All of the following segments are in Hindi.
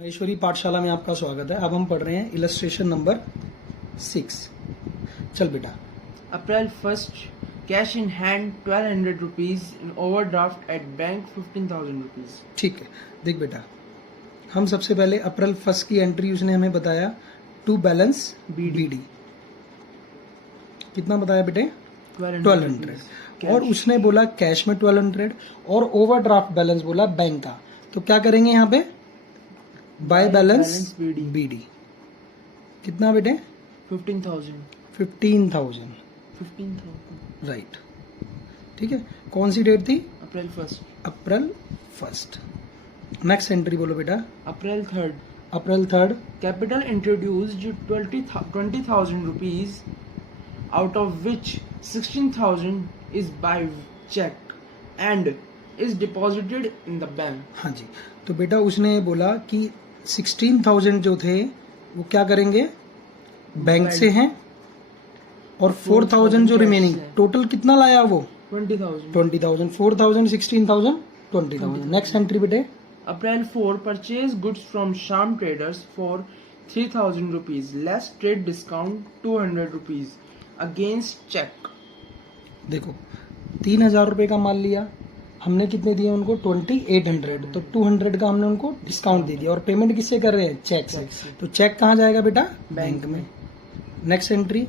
महेश्वरी पाठशाला में आपका स्वागत है। अब हम पढ़ रहे हैं इलस्ट्रेशन नंबर 6। चल बेटा। April 1st, cash in hand 1200 rupees, in overdraft at bank 15,000 rupees. ठीक है, देख बेटा, हम सबसे पहले अप्रैल 1 की एंट्री उसने हमें बताया टू बैलेंस बीडी। कितना बताया बेटे? 1200। और उसने बोला कैश में 1200 और ओवरड्राफ्ट बैलेंस बोला बैंक का। तो क्या करेंगे यहाँ पे? By balance BD. कितना बेटे? 15,000. 15,000 राइट। ठीक है, कौन सी डेट थी? April 1st. अप्रैल 1। नेक्स्ट एंट्री बोलो बेटा। April 3rd. April 3। Capital introduced 20,000 rupees, out of which 16,000 is by check and is deposited in the bank. हाँ जी, तो बेटा उसने बोला कि 16,000 जो थे वो क्या करेंगे? बैंक से हैं, और 4,000 जो रिमेनिंग, टोटल कितना लाया वो? 20,000. 20,000। 4,000, 16,000, 20,000। नेक्स्ट एंट्री बेटे। April 4, purchase goods from Sham Traders for 3,000 rupees, less trade discount 200 rupees, against check. देखो, 3,000 रुपए का माल लिया हमने, कितने दिए उनको? 2,800। तो 200 का हमने उनको डिस्काउंट दे दिया, और पेमेंट किससे कर रहे हैं? चेक से। तो चेक कहाँ जाएगा बेटा? बैंक में। Next entry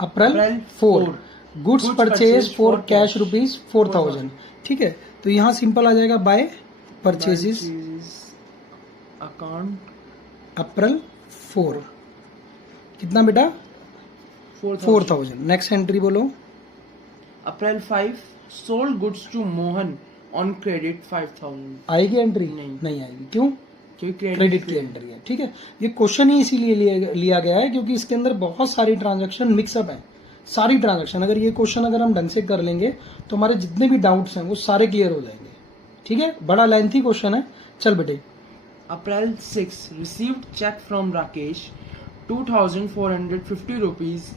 April 4, goods purchase for cash rupees 4,000। ठीक है, तो यहाँ सिंपल आ जाएगा बाय परचेजेस अकाउंट अप्रैल 4। कितना बेटा? 4,000। नेक्स्ट एंट्री बोलो। April 5, sold goods to Mohan on credit 5,000. आएगी एंट्री? नहीं आएगी। क्यों? क्योंकि क्रेडिट की एंट्री है। ठीक है, ये क्वेश्चन ही इसीलिए लिया गया है क्योंकि इसके अंदर बहुत सारी ट्रांजैक्शन मिक्सअप है। सारी ट्रांजैक्शन, अगर ये क्वेश्चन अगर हम ढंग से कर लेंगे तो हमारे जितने भी डाउट्स हैं वो सारे क्लियर हो जाएंगे। ठीक है, बड़ा लेंथी क्वेश्चन है। चल बेटे। April 6, received check from Rakesh 2,450 rupees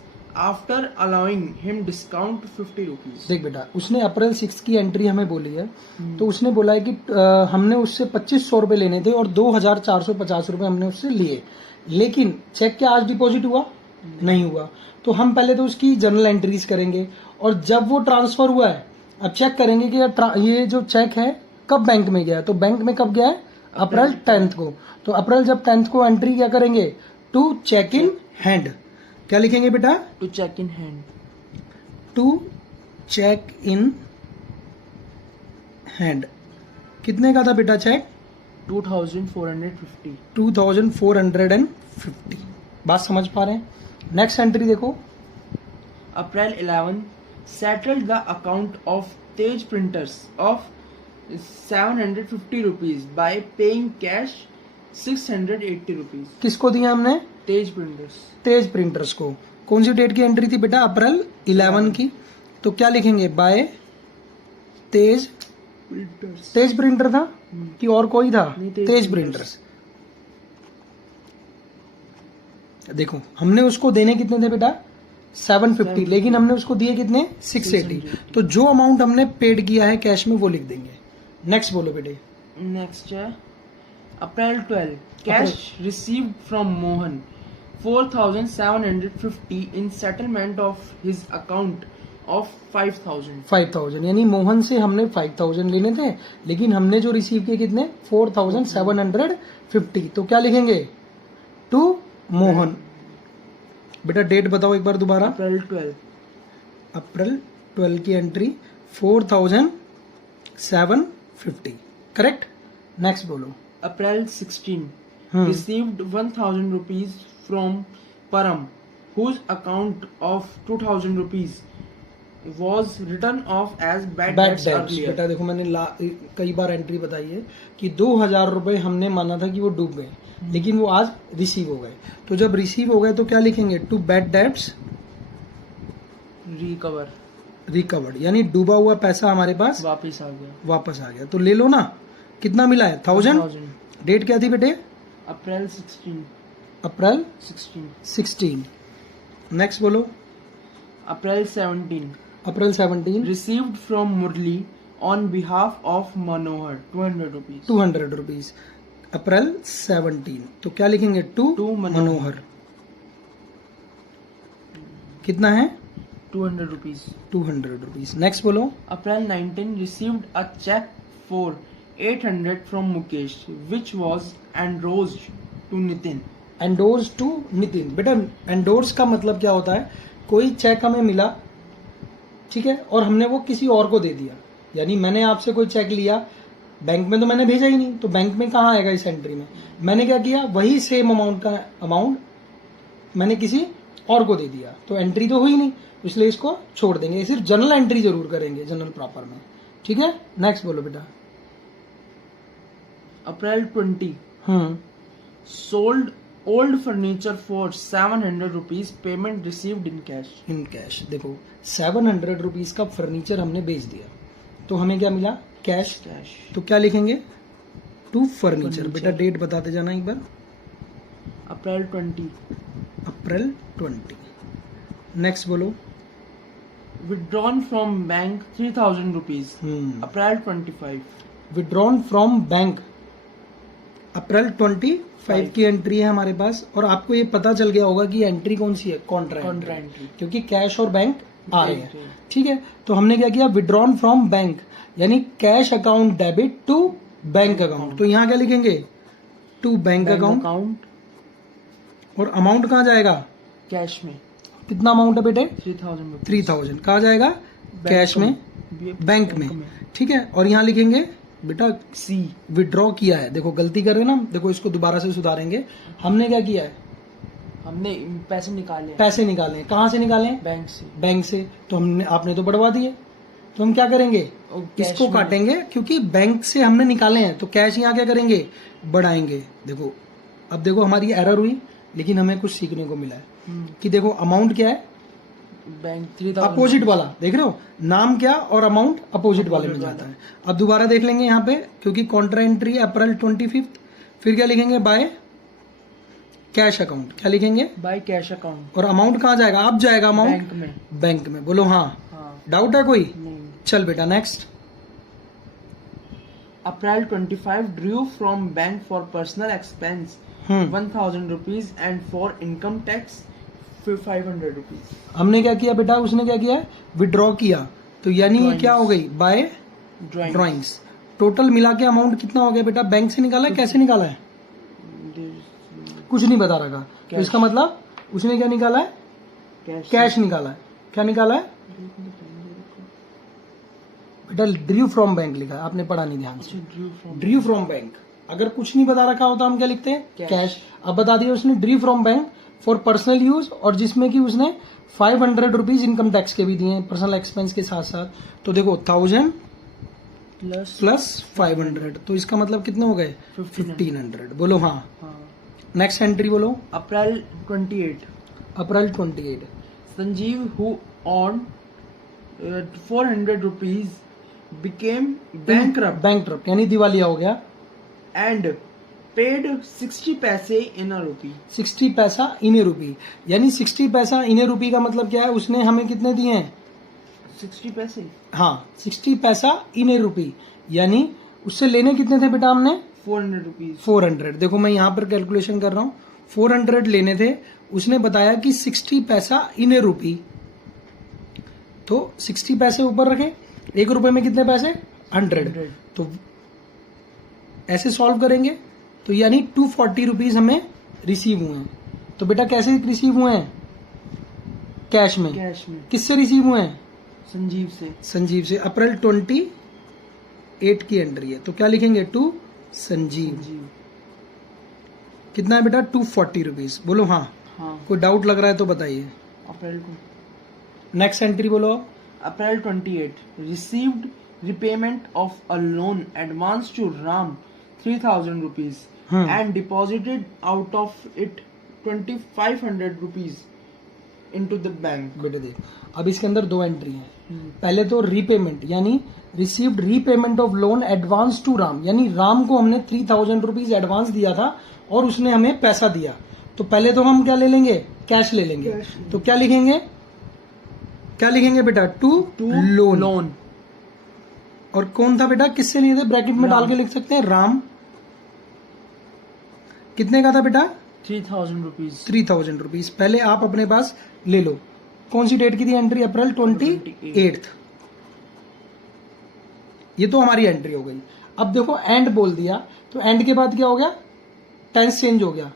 after allowing him discount 50 rupees. देख बेटा, उसने अप्रैल 6 की एंट्री हमें बोली है, तो उसने बोला है कि हमने उससे 2,500 रुपए लेने थे और 2,450 रुपए हमने उससे लिए, लेकिन चेक क्या आज डिपॉजिट हुआ? नहीं हुआ। तो हम पहले तो उसकी जर्नल एंट्रीज करेंगे, और जब वो ट्रांसफर हुआ है अब चेक करेंगे कि ये जो चेक है कब बैंक में गया है। तो बैंक में कब गया है? अप्रैल 10 को। तो अप्रैल जब 10 को एंट्री क्या करेंगे? To check in hand. क्या लिखेंगे बेटा? To check in hand. To check in hand. कितने का था बेटा चेक? 2,450. 2,450। बात समझ पा रहे हैं? नेक्स्ट एंट्री देखो। April 11, settled the account of Tej Printers of 750 rupees by paying cash 680 rupees. किसको दिया हमने? Tej Printers. तेज प्रिंटर्स को। कौन सी डेट की एंट्री थी बेटा? अप्रैल 11 की। तो क्या लिखेंगे? बाय तेज Printers. तेज प्रिंटर था कि और कोई था? नहीं, तेज प्रिंटर्स। देखो, हमने उसको देने कितने थे बेटा? 750, लेकिन हमने उसको दिए कितने? 680। तो जो अमाउंट हमने पेड किया है कैश में वो लिख देंगे। नेक्स्ट बोलो बेटे। Next, April 12, cash received from Mohan 4,750 in settlement of his account of 5,000. 5,000, यानी मोहन से हमने 5,000 लेने थे, लेकिन हमने जो रिसीव किए कितने? 4,750। तो क्या लिखेंगे? टू मोहन। बेटा डेट बताओ एक बार दोबारा। April 12. अप्रैल 12 की एंट्री 4,750। करेक्ट। नेक्स्ट बोलो। April 16, received 1,000 rupees from Param, whose account of 2,000 rupees was written off as bad debts earlier. बेटा देखो, मैंने कई बार एंट्री बताई है कि 2,000 रुपए हमने माना था कि वो डूब गए, लेकिन वो आज रिसीव हो गए। तो जब रिसीव हो गए तो क्या लिखेंगे? टू बैड डेब्ट्स रिकवर्ड, यानी डूबा हुआ पैसा हमारे पास वापस आ गया। तो ले लो ना। कितना मिला है? 1,000। डेट क्या थी बेटे? April 16. अप्रैल 16। नेक्स्ट बोलो। April 17, April 17, received from Murli on behalf of Manohar 200 rupees. 200 rupees अप्रैल 17। तो क्या लिखेंगे? टू To मनोहर। कितना है? 200 rupees. 200 रुपीज। नेक्स्ट बोलो। April 19 received a check for 800 from Mukesh, which was endorsed to Nitin. Endorse to Nitin. बेटा एंडोर्स का मतलब क्या होता है? कोई चेक हमें मिला, ठीक है, और हमने वो किसी और को दे दिया। यानी मैंने आपसे कोई चेक लिया, बैंक में तो मैंने भेजा ही नहीं, तो बैंक में कहाँ आएगा इस एंट्री में? मैंने क्या किया? वही सेम अमाउंट का अमाउंट मैंने किसी और को दे दिया, तो एंट्री तो हुई नहीं, इसलिए इसको छोड़ देंगे। सिर्फ जनरल एंट्री जरूर करेंगे जनरल प्रॉपर में, ठीक है। नेक्स्ट बोलो बेटा। April 20 sold old furniture for 700 rupees. Payment received in cash. In cash. देखो 700 रुपीज का फर्नीचर हमने बेच दिया, तो हमें क्या मिला? कैश। Cash. तो क्या लिखेंगे? To furniture. फर्नीचर। बेटा डेट बताते जाना एक बार। April 20 अप्रैल 20। नेक्स्ट बोलो। withdrawn from bank 3000 rupees. April 25 withdrawn from bank. अप्रैल 25 की एंट्री है हमारे पास, और आपको ये पता चल गया होगा कि एंट्री कौन सी है? Contra Contra entry, entry. क्योंकि कैश और बैंक आ रहे Right. हैं, ठीक है। तो हमने क्या किया? विड्रॉन फ्रॉम बैंक, यानी cash account debit to bank account. तो यहाँ क्या लिखेंगे? To bank Bank account. account और अमाउंट कहाँ जाएगा? cash में कितना अमाउंट है बेटे? 3000 rupees. 3000। कहाँ जाएगा? कैश में, बैंक में, ठीक है। और यहाँ लिखेंगे बेटा C विड्रॉ किया है। देखो गलती कर रहे हैं ना, देखो इसको दोबारा से सुधारेंगे। हमने क्या किया है? हमने पैसे निकाले पैसे निकाले। कहाँ से निकाले? बैंक से। बैंक से। तो हमने आपने तो बढ़वा दिए, तो हम क्या करेंगे? और cash इसको में- काटेंगे, क्योंकि बैंक से हमने निकाले हैं, तो कैश यहाँ क्या करेंगे? बढ़ाएंगे। देखो अब देखो हमारी एरर हुई, लेकिन हमें कुछ सीखने को मिला है कि देखो अमाउंट क्या है? बैंक 3000 अपोजिट वाला। देख रहे हो नाम क्या और अमाउंट अपोजिट वाले में Opposite जाता है। अब दोबारा देख लेंगे यहाँ पे, क्योंकि कॉन्ट्रा एंट्री है अप्रैल 25। फिर क्या लिखेंगे? By cash account. क्या लिखेंगे? बाय कैश अकाउंट और अमाउंट कहाँ जाएगा? अब जाएगा अमाउंट बैंक में। बैंक में। बोलो हाँ। हाँ डाउट है कोई? नहीं। चल बेटा next. April 25 drew from bank for personal expense 1000 rupees and for income tax 500 rupees. हमने क्या किया बेटा? उसने क्या किया? विड्रॉ किया। तो यानी ये Drawings. क्या हो गई? Bye Drawing. ड्रॉइंग्स। टोटल मिला के अमाउंट कितना हो गया बेटा? बैंक से निकाला है, कैसे निकाला है? कुछ नहीं बता रखा, तो Cash. इसका मतलब उसने क्या निकाला है? Cash. कैश निकाला है। क्या निकाला है बेटा? ड्रू फ्रॉम बैंक लिखा है, आपने पढ़ा नहीं ध्यान से। Drew from Drew from bank. अगर कुछ नहीं बता रखा होता हम क्या लिखते हैं? Cash. कैश। अब बता दिया उसने Drew from bank for personal use, और जिसमें कि उसने 500 रुपीज इनकम टैक्स के भी दिए हैं पर्सनल एक्सपेंस के साथ साथ। तो देखो 1000 plus प्लस 500, तो इसका मतलब कितने हो गए? 1500। बोलो हाँ। हाँ. नेक्स्ट एंट्री बोलो। April 28 April 28। Sanjeev who earned 400 rupees became bankrupt bankrupt यानी दिवालिया हो गया। and paid 60 paise in a rupee. 60 पैसा इन ए रुपी, यानी 60 पैसा इन ए रुपी का मतलब क्या है? उसने हमें कितने दिए हैं? 60 paise हाँ 60 पैसा इन ए रुपी, यानी उससे लेने कितने थे बेटा हमने? 400 rupees. 400। देखो मैं यहाँ पर कैलकुलेशन कर रहा हूँ, 400 लेने थे, उसने बताया कि 60 पैसा इन ए रुपी, तो 60 पैसे ऊपर रखे। 1 रुपए में कितने पैसे? 100। तो ऐसे सॉल्व करेंगे, तो यानी 240 रुपीज हमें रिसीव हुए हैं। तो बेटा कैसे रिसीव हुए हैं? कैश में। कैश में किससे रिसीव हुए हैं? संजीव से. संजीव से। अप्रैल 28 की एंट्री है, तो क्या लिखेंगे? टू संजीव। संजीव. कितना है बेटा? 240 रुपीज। बोलो हाँ। हाँ. कोई डाउट लग रहा है तो बताइए। अप्रैल नेक्स्ट एंट्री बोलो आप। April 28 received repayment of a loan advance to Ram 3000 rupees and deposited out of it 2500 rupees into the bank. बेटे देख, अब इसके अंदर 2 एंट्री हैं। पहले तो रीपेमेंट, यानी received repayment of loan advance to Ram, यानी राम को हमने 3000 रुपीज एडवांस दिया था और उसने हमें पैसा दिया। तो पहले तो हम क्या ले लेंगे? कैश ले लेंगे। तो क्या लिखेंगे? क्या लिखेंगे बेटा? To To loan. loan. और कौन था बेटा, किससे लिए थे, ब्रैकेट में डाल के लिख सकते हैं, राम। कितने का था बेटा, 3000 रुपीज। 3000 रुपीज। पहले आप अपने पास ले लो, कौन सी डेट की थी एंट्री, अप्रैल 28। ये तो हमारी एंट्री हो गई। अब देखो एंड बोल दिया, तो एंड के बाद क्या हो गया, टेंस चेंज हो गया।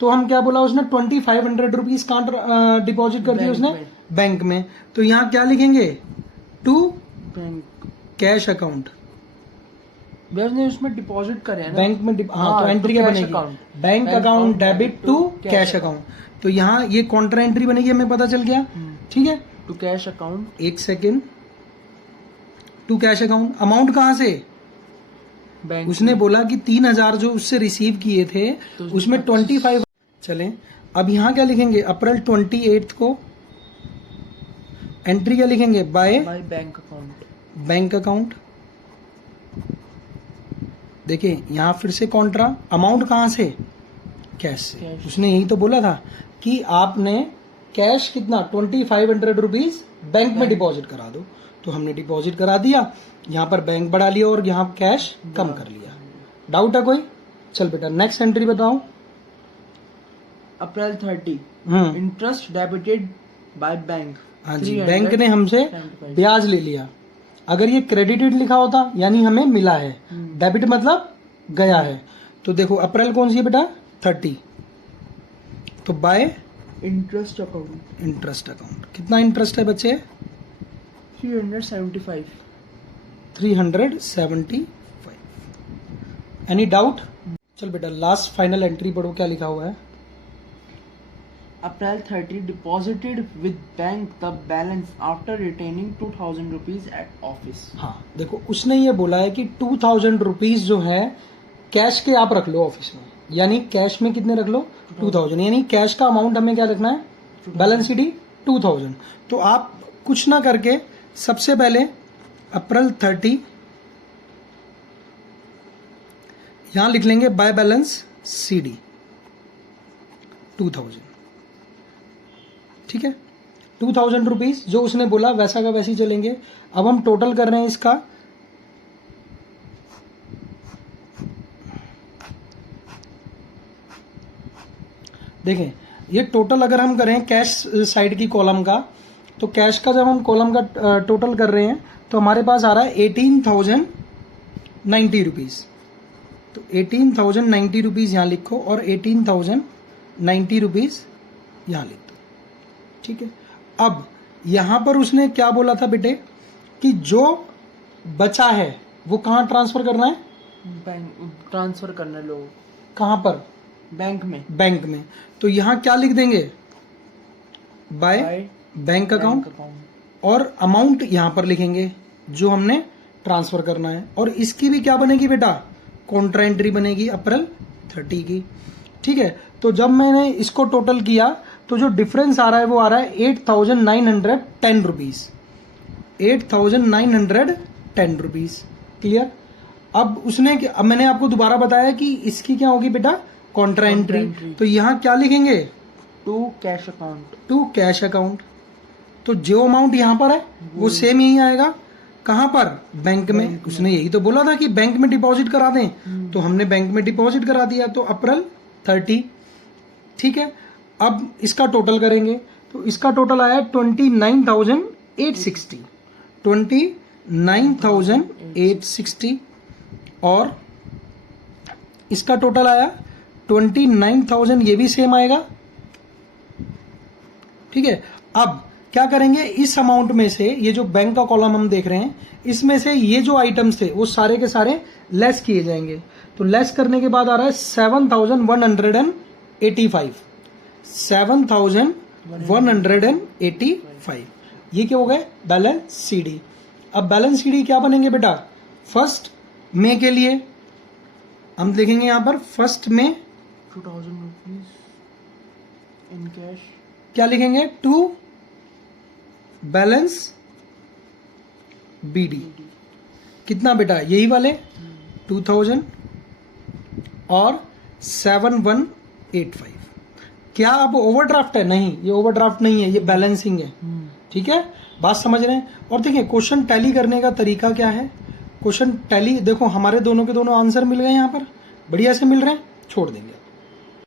तो हम क्या बोला उसने, 2500 रुपीज कहाँ डिपॉजिट कर दिया उसने, बैंक में। तो यहाँ क्या लिखेंगे, टू बैंक कैश अकाउंट। ने उसमें डिपॉजिट करे है ना, बैंक में हाँ, तो एंट्री क्या बनेगी, bank account debit to cash account. तो यहाँ ये काउंटर एंट्री बनेगी, हमें पता चल गया। ठीक है, टू कैश अकाउंट, एक second, to cash account. Amount कहाँ से, बैंक उसने बोला कि 3000 जो उससे रिसीव किए थे तो उसमें 25। चलें, अब यहाँ क्या लिखेंगे, अप्रैल 28 को एंट्री क्या लिखेंगे, by bank account, bank account. देखिए यहाँ फिर से कॉन्ट्रा, अमाउंट कहाँ से, कैश से। कैश। उसने यही तो बोला था कि आपने कैश कितना 2500 रुपीज बैंक में डिपॉजिट करा दो। तो हमने डिपॉजिट करा दिया, यहाँ पर बैंक बढ़ा लिया और यहाँ कैश कम कर लिया। डाउट है कोई, चल बेटा नेक्स्ट एंट्री बताओ। अप्रैल 30, इंटरेस्ट डेबिटेड बाय बैंक। हाँ जी, बैंक ने हमसे ब्याज ले लिया। अगर ये क्रेडिटेड लिखा होता यानी हमें मिला है, डेबिट मतलब गया है। तो देखो अप्रैल कौन सी है बेटा, 30, तो bye interest account, interest account. कितना इंटरेस्ट है बच्चे, 375। 375। एनी डाउट, चल बेटा लास्ट फाइनल एंट्री पढ़ो, क्या लिखा हुआ है। April 30, deposited with bank the balance after retaining 2000 rupees at office. हाँ देखो, उसने ये बोला है कि 2000 रुपीज जो है कैश के आप रख लो ऑफिस में, यानी कैश में कितने रख लो, 2000, यानी कैश का अमाउंट हमें क्या रखना है, बैलेंस शीट 2000। तो आप कुछ ना करके सबसे पहले अप्रैल 30 यहां लिख लेंगे, बाय बैलेंस CD 2000। ठीक है, 2000 रुपीज जो उसने बोला वैसा का वैसे ही चलेंगे। अब हम टोटल कर रहे हैं इसका, देखें ये टोटल अगर हम करें कैश साइड की कॉलम का, तो कैश का जब हम कॉलम का टोटल कर रहे हैं तो हमारे पास आ रहा है 18,090 रुपीज। तो 18,090 रुपीज यहां लिखो और 18,090 रुपीज यहां लिख दो। ठीक है, अब यहां पर उसने क्या बोला था बेटे कि जो बचा है वो कहां ट्रांसफर करना है, बैंक ट्रांसफर करना लोग, कहां पर, बैंक में, बैंक में। तो यहां क्या लिख देंगे, बाय बैंक अकाउंट, और अमाउंट यहां पर लिखेंगे जो हमने ट्रांसफर करना है। और इसकी भी क्या बनेगी बेटा, कॉन्ट्रा एंट्री बनेगी अप्रैल 30 की। ठीक है, तो जब मैंने इसको टोटल किया तो जो डिफरेंस आ रहा है वो आ रहा है 8,910 रुपीज, 8,910 रुपीज। क्लियर। अब उसने, अब मैंने आपको दोबारा बताया कि इसकी क्या होगी बेटा, कॉन्ट्रा एंट्री। तो यहां क्या लिखेंगे, to cash account, to cash account. तो जो अमाउंट यहां पर है वो सेम यही आएगा, कहां पर, बैंक में। उसने यही तो बोला था कि बैंक में डिपॉजिट करा दें, तो हमने बैंक में डिपॉजिट करा दिया, तो अप्रैल 30। ठीक है, अब इसका टोटल करेंगे तो इसका टोटल आया 29,860, 29,860, और इसका टोटल आया 29,000, ये भी सेम आएगा। ठीक है, अब क्या करेंगे, इस अमाउंट में से ये जो बैंक का कॉलम हम देख रहे हैं इसमें से ये जो आइटम्स थे वो सारे के सारे लेस किए जाएंगे। तो लेस करने के बाद आ रहा है 7,185, 7,185। ये क्या हो गए, बैलेंस सीडी। अब बैलेंस सीडी क्या बनेंगे बेटा, फर्स्ट मई के लिए हम देखेंगे यहां पर, फर्स्ट में 2000 रुपीज इन कैश, क्या लिखेंगे, टू बैलेंस BD। कितना बेटा, यही वाले 2000 और 7,185। क्या अब ओवरड्राफ्ट है, नहीं ये ओवरड्राफ्ट नहीं है, ये बैलेंसिंग है। ठीक है, बात समझ रहे हैं। और देखिए क्वेश्चन टैली करने का तरीका क्या है, क्वेश्चन टैली देखो, हमारे दोनों के दोनों आंसर मिल गए यहाँ पर, बढ़िया से मिल रहे हैं, छोड़ देंगे।